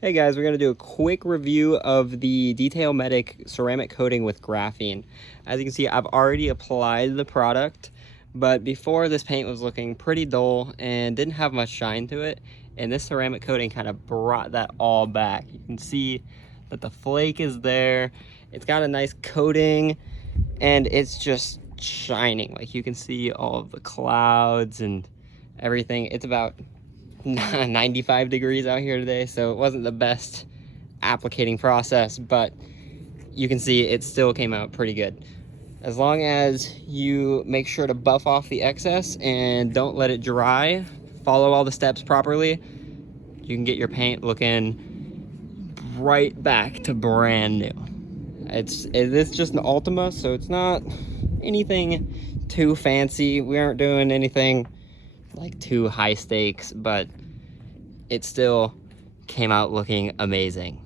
Hey guys, we're going to do a quick review of the Detail Medic ceramic coating with graphene. As you can see, I've already applied the product, but before this paint was looking pretty dull and didn't have much shine to it, and this ceramic coating kind of brought that all back. You can see that the flake is there, it's got a nice coating, and it's just shining. Like you can see all of the clouds and everything. It's about 95 degrees out here today, so it wasn't the best applicating process, but you can see it still came out pretty good. As long as you make sure to buff off the excess and don't let it dry, follow all the steps properly, you can get your paint looking right back to brand new. It's just an Ultima, so it's not anything too fancy. We aren't doing anything like too high stakes, but it still came out looking amazing.